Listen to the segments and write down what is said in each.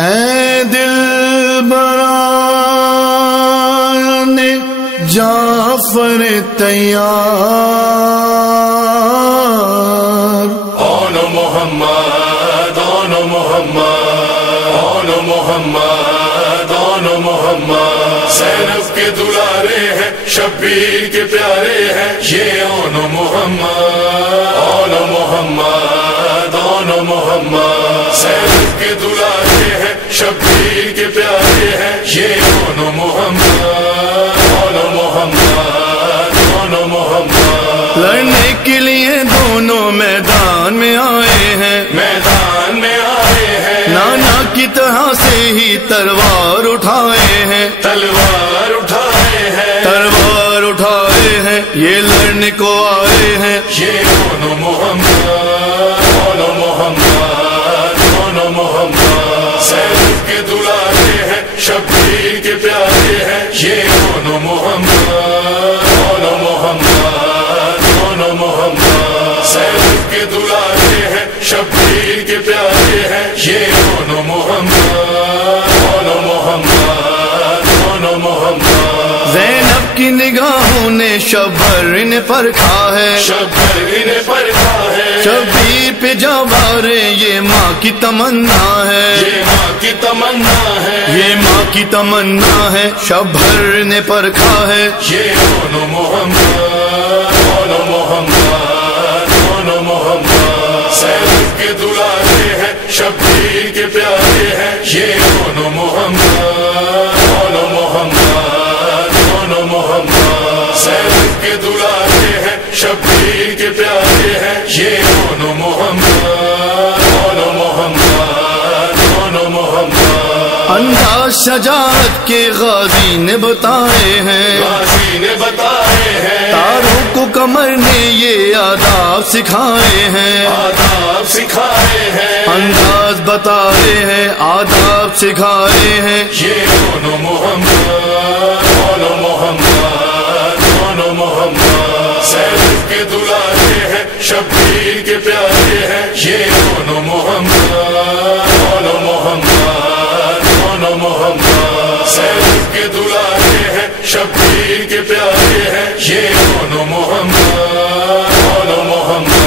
اے دل بران جعفر تیار، آن محمد آن محمد آن محمد آن محمد، زینب کے دلارے ہیں شبیر کے پیارے ہیں یہ آن محمد آن محمد آن محمد، زینب کے دلارے ہیں شبیر کے پیارے ہیں یہ آن محمد آن محمد آن محمد، لڑنے کے لیے دونوں میدان میں آئے ہیں، میدان میں آئے ہیں، نانا کی طرح سے ہی تلوار اٹھائے ہیں، تلوار اٹھائے ہیں، تلوار اٹھائے ہیں، یہ لڑنے کو آئے ہیں، یہ آن محمد آن محمد آن محمد، زینب کے دلارے ہیں شبیر کے پیارے ہیں یہ آن محمد آن محمد آن محمد، زینب کے دلارے ہیں شبیر کے پیارے ہیں یہ آن محمد آن محمد آن محمد، زینب کی نگاہوں نے شبر انہیں پرکھا ہے، شبیر انہیں پرکھا ہے، شبیر پہ جاوارے یہ ماں کی تمنا ہے، یہ ماں کی تمنا ہے، یہ ماں کی تمنا ہے، شبر نے پرکھا ہے، یہ آن محمد آن محمد آن محمد، زینب کے دلارے ہیں شبیر کے پیارے ہیں یہ آن محمد آن محمد آن محمد، زینب کے دلارے ہیں شبیر کے پیارے ہیں یہ آن محمد آن محمد آن محمد، انداز شجاعت کے غازی نے بتائے ہیں، غازی نے بتائے ہیں، تاروں کو کمر نے یہ آداب سکھائے ہیں، آداب سکھائے ہیں، انداز بتائے ہیں، آداب سکھائے ہیں، یہ آن محمد آن محمد آن محمد، زینب کے دلارے ہیں شبیر کے پیارے ہیں یہ آن محمد آن محمد آن محمد، زینب کے دلارے ہیں شبیر کے پیارے ہیں یہ آن محمد آن محمد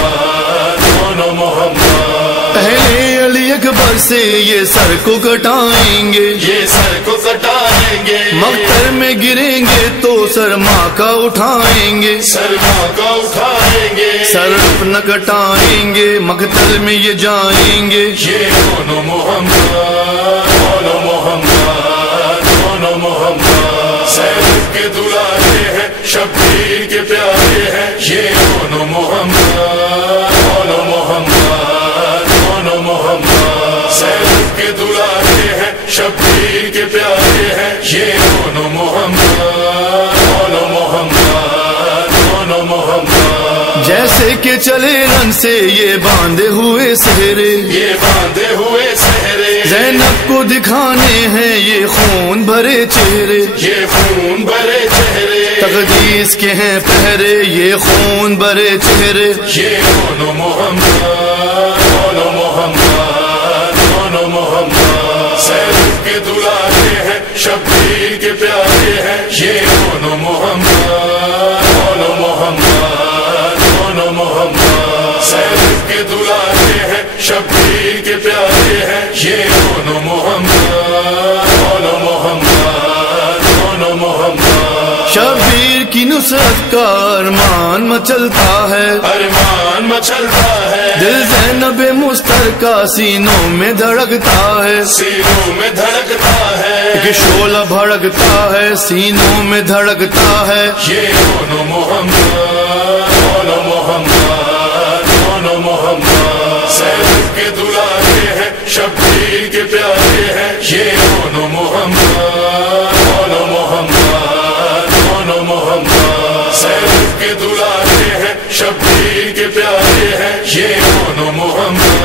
آن محمد، پہلے علی اکبر سے یہ سر کو کٹائیں گے، یہ سر کو کٹائیں گے، مقتل میں گریں گے تو سر ماں کا اٹھائیں گے، سر ماں کا اٹھائیں گے، سر اپنا کٹائیں گے، مقتل میں یہ جائیں گے، یہ آن محمد آن محمد آن محمد، زینب کے دلارے ہیں شبیر کے پیارے ہیں یہ آن محمد آن محمد آن محمد، زینب کے دلارے ہیں شبیر کے پیارے ہیں یہ آن محمد آن محمد آن محمد، جیسے کہ چلے رن سے یہ باندھے ہوئے سہرے، یہ باندھے ہوئے سہرے، زینب کو دکھانے ہیں یہ خون بھرے چہرے، یہ خون بھرے چہرے، تقدیس کے ہیں پہرے یہ خون بھرے چہرے، یہ آن محمد آن محمد آن محمد، زینب کے دلارے ہیں شبیر کے پیارے ہیں یہ آن محمد آن محمد آن محمد، زینب کے دلارے ہیں شبیر کے پیارے ہیں یہ آن محمد آن محمد آن محمد، شبیر کی نصرت کا ارمان مچلتا ہے، ارمان مچلتا ہے، دل زینب مشترکہ سینوں میں دھڑکتا ہے، سینوں میں دھڑکتا ہے، کہ شعلہ بھڑکتا ہے سینوں میں دھڑکتا ہے، یہ آن محمد آن محمد آن محمد، زینب کے دلارے ہیں شبیر کے پیارے ہیں یہ آن محمد آن محمد آن محمد، زینب کے دلارے ہیں شبیر کے پیارے ہیں یہ آن محمد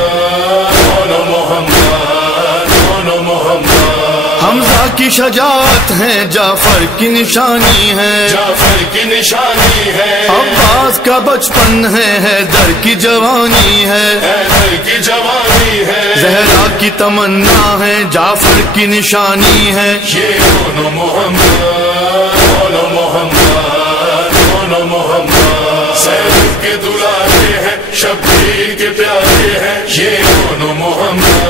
آن محمد آن محمد، حمزہ کی شجاعت ہے جعفر کی نشانی ہے، جعفر کی نشانی ہے، عباس کا بچپن ہے حیدر کی جوانی ہے، حیدر کی جوانی ہے، زہرا کی تمنا ہے، جعفر کی نشانی ہے، یہ دونوں محمد، دونوں محمد، دونوں محمد، سیدف کے دلالے ہیں، شبیر کے پیارے ہیں، یہ دونوں محمد،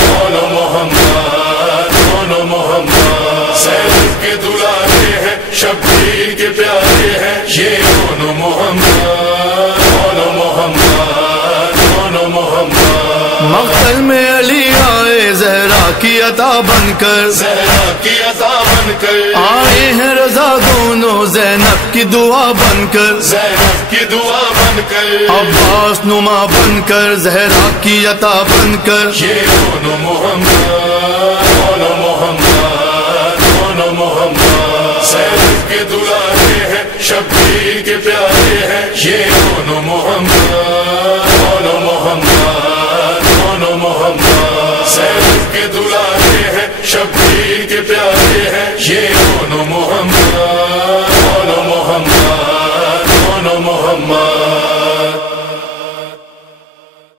دونوں محمد، دونوں محمد، سیدف کے دلالے ہیں، شبیر کے پیارے ہیں، یہ دونوں محمد، دونوں محمد، دونوں محمد، مقتل میں علی آئے زہرا کی عطا بن کر، زہرا کی عطا بن کر، آئے ہیں رضا دونوں زینب کی دعا بن کر، زینب کی دعا بن کر، عباس نما بن کر، زہرا کی عطا بن کر، یہ دونوں محمد، دونوں محمد، دونوں محمد، سیدف کے دلالے ہیں، شبیر کے پیارے ہیں، یہ دونوں محمد،